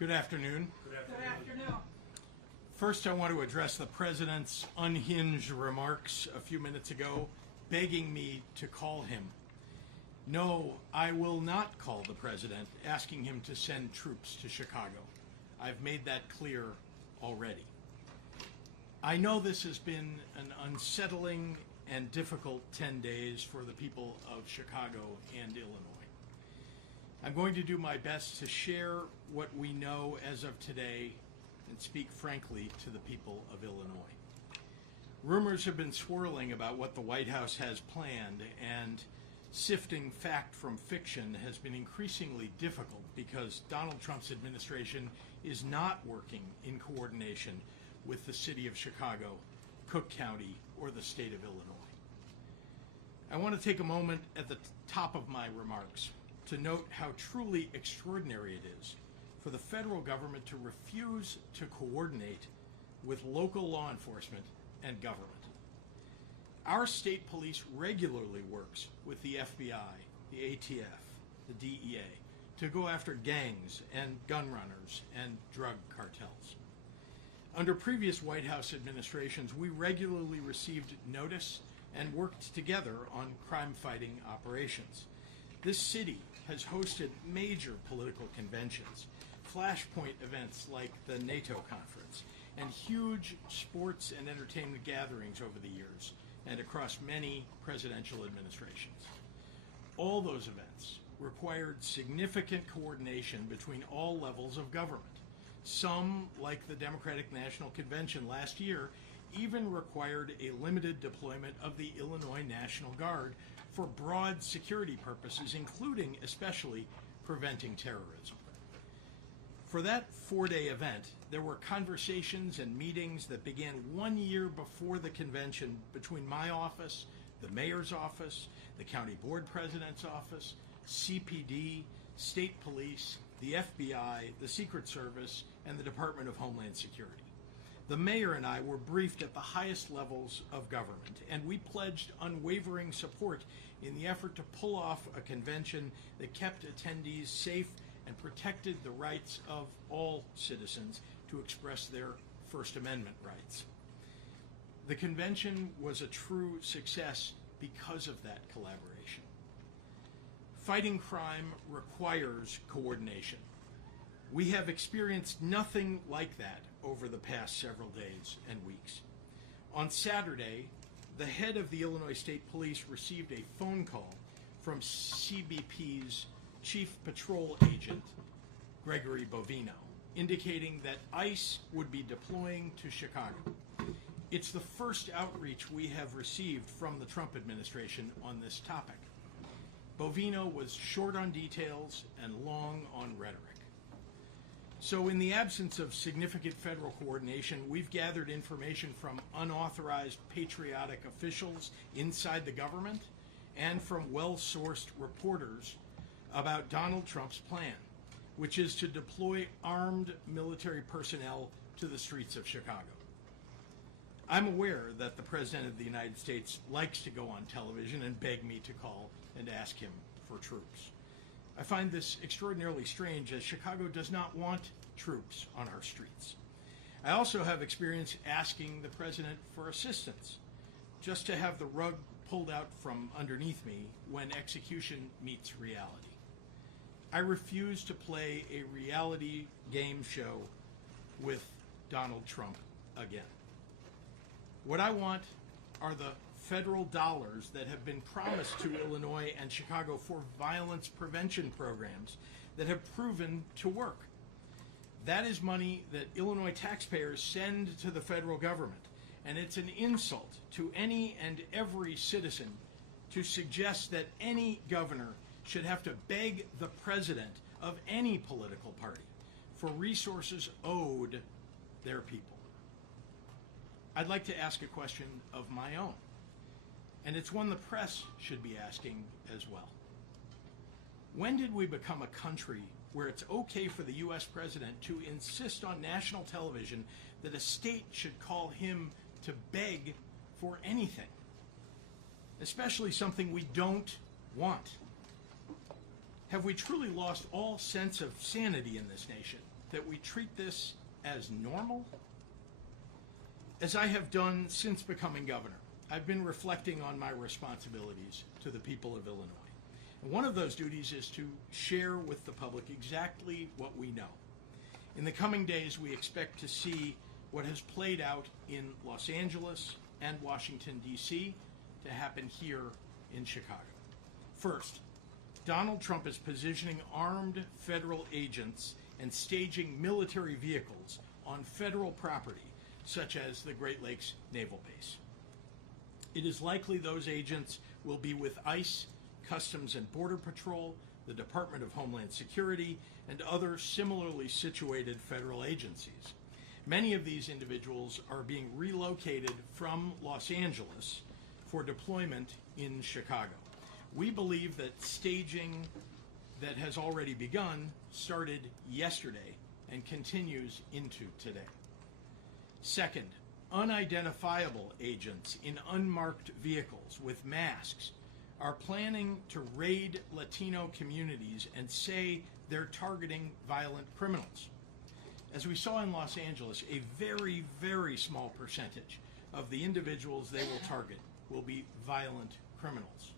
Good afternoon. Good afternoon. First, I want to address the President's unhinged remarks a few minutes ago, begging me to call him. No, I will not call the President, asking him to send troops to Chicago. I've made that clear already. I know this has been an unsettling and difficult 10 days for the people of Chicago and Illinois. I'm going to do my best to share what we know as of today and speak frankly to the people of Illinois. Rumors have been swirling about what the White House has planned, and sifting fact from fiction has been increasingly difficult because Donald Trump's administration is not working in coordination with the city of Chicago, Cook County, or the state of Illinois. I want to take a moment at the top of my remarks to note how truly extraordinary it is for the federal government to refuse to coordinate with local law enforcement and government. Our state police regularly works with the FBI, the ATF, the DEA to go after gangs and gun runners and drug cartels. Under previous White House administrations, we regularly received notice and worked together on crime-fighting operations. This city has hosted major political conventions, flashpoint events like the NATO conference, and huge sports and entertainment gatherings over the years and across many presidential administrations. All those events required significant coordination between all levels of government. Some, like the Democratic National Convention last year, even required a limited deployment of the Illinois National Guard for broad security purposes, including especially preventing terrorism. For that four-day event, there were conversations and meetings that began 1 year before the convention between my office, the mayor's office, the county board president's office, CPD, state police, the FBI, the Secret Service, and the Department of Homeland Security. The mayor and I were briefed at the highest levels of government, and we pledged unwavering support in the effort to pull off a convention that kept attendees safe and protected the rights of all citizens to express their First Amendment rights. The convention was a true success because of that collaboration. Fighting crime requires coordination. We have experienced nothing like that over the past several days and weeks. On Saturday, the head of the Illinois State Police received a phone call from CBP's Chief Patrol Agent, Gregory Bovino, indicating that ICE would be deploying to Chicago. It's the first outreach we have received from the Trump administration on this topic. Bovino was short on details and long on rhetoric. So in the absence of significant federal coordination, we've gathered information from unauthorized patriotic officials inside the government and from well-sourced reporters about Donald Trump's plan, which is to deploy armed military personnel to the streets of Chicago. I'm aware that the President of the United States likes to go on television and beg me to call and ask him for troops. I find this extraordinarily strange, as Chicago does not want troops on our streets. I also have experience asking the President for assistance, just to have the rug pulled out from underneath me when execution meets reality. I refuse to play a reality game show with Donald Trump again. What I want are the federal dollars that have been promised to Illinois and Chicago for violence prevention programs that have proven to work. That is money that Illinois taxpayers send to the federal government, and it's an insult to any and every citizen to suggest that any governor should have to beg the president of any political party for resources owed their people. I'd like to ask a question of my own, and it's one the press should be asking as well. When did we become a country where it's okay for the U.S. president to insist on national television that a state should call him to beg for anything, especially something we don't want? Have we truly lost all sense of sanity in this nation? that we treat this as normal? As I have done since becoming governor, I've been reflecting on my responsibilities to the people of Illinois. And one of those duties is to share with the public exactly what we know. In the coming days, we expect to see what has played out in Los Angeles and Washington, D.C. to happen here in Chicago. First, Donald Trump is positioning armed federal agents and staging military vehicles on federal property, such as the Great Lakes Naval Base. It is likely those agents will be with ICE, Customs and Border Patrol, the Department of Homeland Security, and other similarly situated federal agencies. Many of these individuals are being relocated from Los Angeles for deployment in Chicago. We believe that staging that has already begun started yesterday and continues into today. Second, unidentifiable agents in unmarked vehicles with masks are planning to raid Latino communities and say they're targeting violent criminals. As we saw in Los Angeles, a very, very small percentage of the individuals they will target will be violent criminals.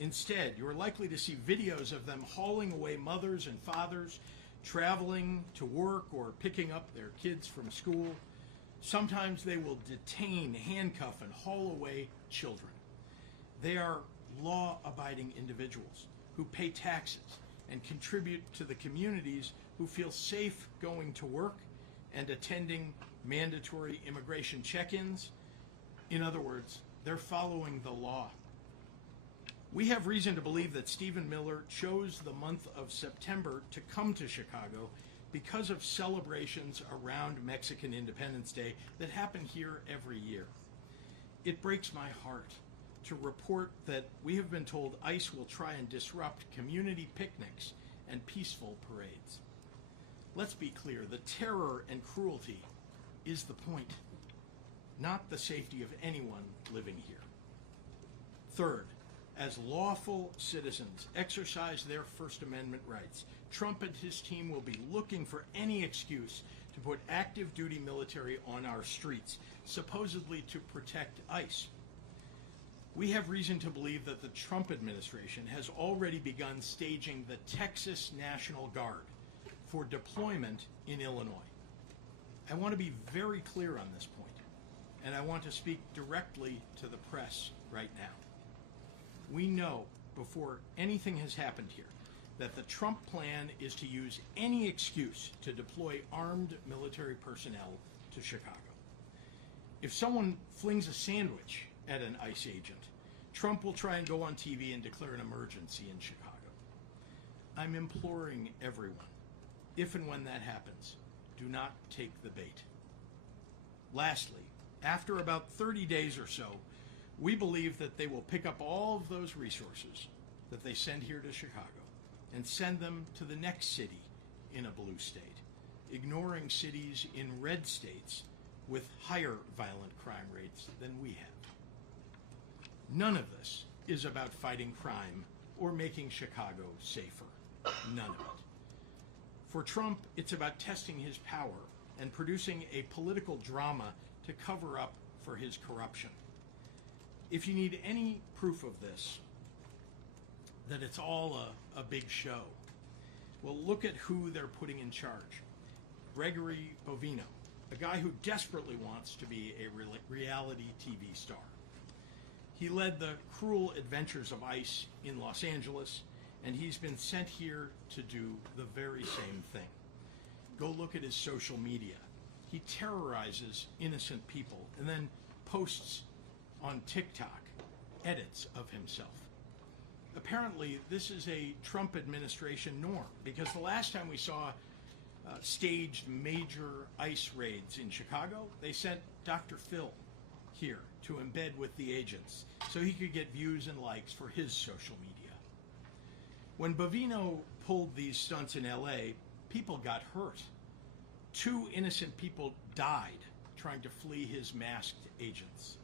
Instead, you're likely to see videos of them hauling away mothers and fathers, traveling to work or picking up their kids from school. Sometimes they will detain, handcuff, and haul away children. They are law-abiding individuals who pay taxes and contribute to the communities who feel safe going to work and attending mandatory immigration check-ins. In other words, they're following the law. We have reason to believe that Stephen Miller chose the month of September to come to Chicago because of celebrations around Mexican Independence Day that happen here every year. It breaks my heart to report that we have been told ICE will try and disrupt community picnics and peaceful parades. Let's be clear, the terror and cruelty is the point, not the safety of anyone living here. Third, as lawful citizens exercise their First Amendment rights, Trump and his team will be looking for any excuse to put active duty military on our streets, supposedly to protect ICE. We have reason to believe that the Trump administration has already begun staging the Texas National Guard for deployment in Illinois. I want to be very clear on this point, and I want to speak directly to the press right now. We know before anything has happened here that the Trump plan is to use any excuse to deploy armed military personnel to Chicago. If someone flings a sandwich at an ICE agent, Trump will try and go on TV and declare an emergency in Chicago. I'm imploring everyone, if and when that happens, do not take the bait. Lastly, after about 30 days or so, we believe that they will pick up all of those resources that they send here to Chicago and send them to the next city in a blue state, ignoring cities in red states with higher violent crime rates than we have. None of this is about fighting crime or making Chicago safer. None of it. For Trump, it's about testing his power and producing a political drama to cover up for his corruption. If you need any proof of this, that it's all a big show, well, look at who they're putting in charge. Gregory Bovino, a guy who desperately wants to be a reality TV star. He led the cruel adventures of ICE in Los Angeles, and he's been sent here to do the very same thing. Go look at his social media. He terrorizes innocent people and then posts on TikTok edits of himself. Apparently, this is a Trump administration norm, because the last time we saw staged major ICE raids in Chicago, they sent Dr. Phil here to embed with the agents so he could get views and likes for his social media. When Bovino pulled these stunts in LA, people got hurt. 2 innocent people died trying to flee his masked agents.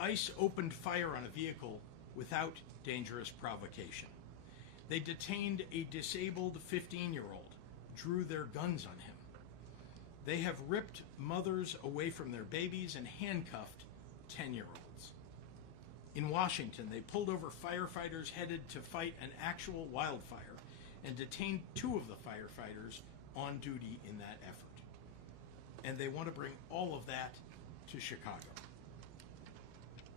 ICE opened fire on a vehicle without dangerous provocation. They detained a disabled 15-year-old drew their guns on him. They have ripped mothers away from their babies and handcuffed 10-year-olds. In Washington, they pulled over firefighters headed to fight an actual wildfire and detained 2 of the firefighters on duty in that effort. And they want to bring all of that to Chicago.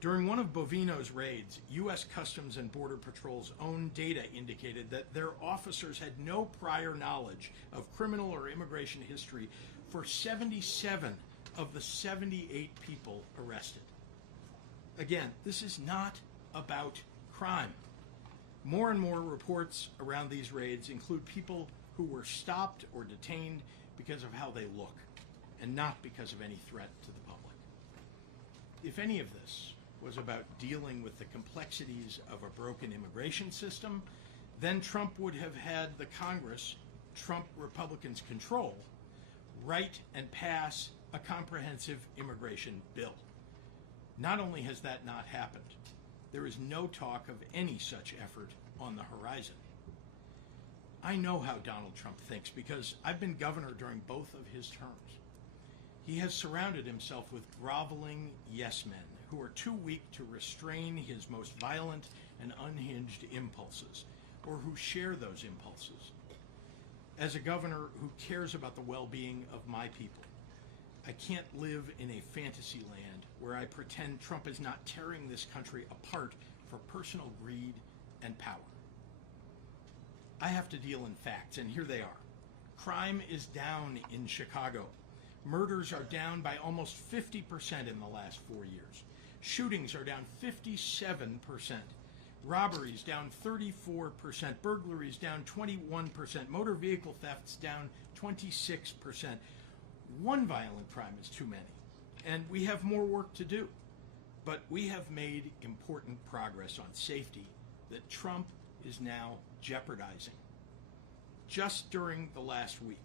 During one of Bovino's raids, U.S. Customs and Border Patrol's own data indicated that their officers had no prior knowledge of criminal or immigration history for 77 of the 78 people arrested. Again, this is not about crime. More and more reports around these raids include people who were stopped or detained because of how they look, and not because of any threat to the public. If any of this was about dealing with the complexities of a broken immigration system, then Trump would have had the Congress Trump Republicans control write and pass a comprehensive immigration bill. Not only has that not happened, there is no talk of any such effort on the horizon. I know how Donald Trump thinks because I've been governor during both of his terms. He has surrounded himself with groveling yes men who are too weak to restrain his most violent and unhinged impulses, or who share those impulses. As a governor who cares about the well-being of my people, I can't live in a fantasy land where I pretend Trump is not tearing this country apart for personal greed and power. I have to deal in facts, and here they are. Crime is down in Chicago. Murders are down by almost 50% in the last 4 years. Shootings are down 57%. Robberies down 34%. Burglaries down 21%. Motor vehicle thefts down 26%. One violent crime is too many, and we have more work to do. But we have made important progress on safety that Trump is now jeopardizing. Just during the last week,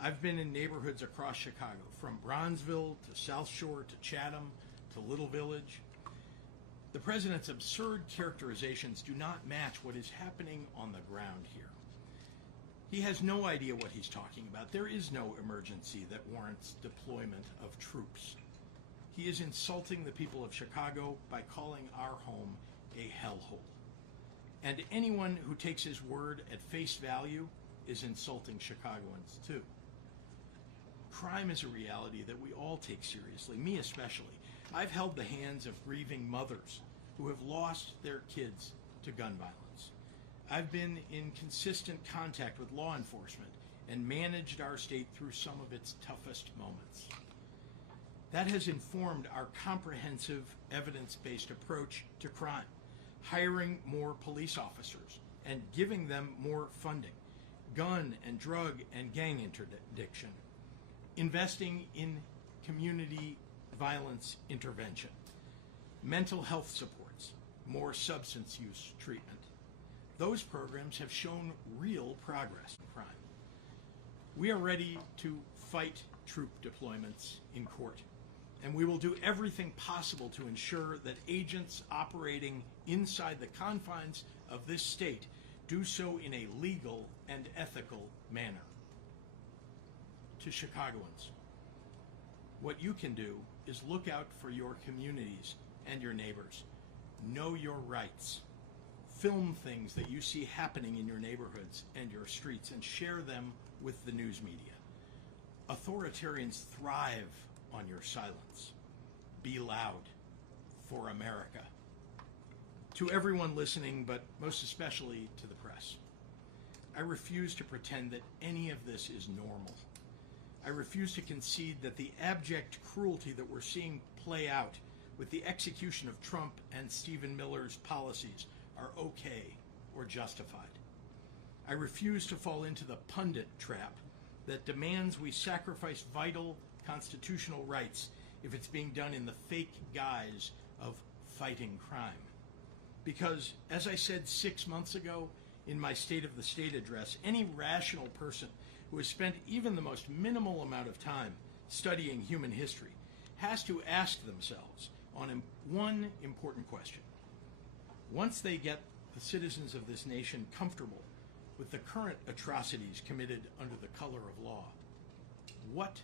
I've been in neighborhoods across Chicago, from Bronzeville to South Shore to Chatham to Little Village. The president's absurd characterizations do not match what is happening on the ground here. He has no idea what he's talking about. There is no emergency that warrants deployment of troops. He is insulting the people of Chicago by calling our home a hellhole. And anyone who takes his word at face value is insulting Chicagoans too. Crime is a reality that we all take seriously, me especially. I've held the hands of grieving mothers who have lost their kids to gun violence. I've been in consistent contact with law enforcement and managed our state through some of its toughest moments. That has informed our comprehensive, evidence-based approach to crime, hiring more police officers and giving them more funding, gun and drug and gang interdiction, investing in community violence intervention, mental health supports, more substance use treatment. Those programs have shown real progress in crime. We are ready to fight troop deployments in court, and we will do everything possible to ensure that agents operating inside the confines of this state do so in a legal and ethical manner. To Chicagoans, what you can do is look out for your communities and your neighbors. Know your rights. Film things that you see happening in your neighborhoods and your streets and share them with the news media. Authoritarians thrive on your silence. Be loud for America. To everyone listening, but most especially to the press, I refuse to pretend that any of this is normal. I refuse to concede that the abject cruelty that we're seeing play out with the execution of Trump and Stephen Miller's policies are okay or justified. I refuse to fall into the pundit trap that demands we sacrifice vital constitutional rights if it's being done in the fake guise of fighting crime. Because, as I said 6 months ago in my State of the State address, any rational person who has spent even the most minimal amount of time studying human history has to ask themselves on one important question. Once they get the citizens of this nation comfortable with the current atrocities committed under the color of law, what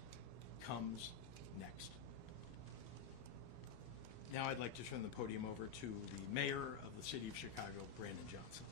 comes next? Now I'd like to turn the podium over to the mayor of the city of Chicago, Brandon Johnson.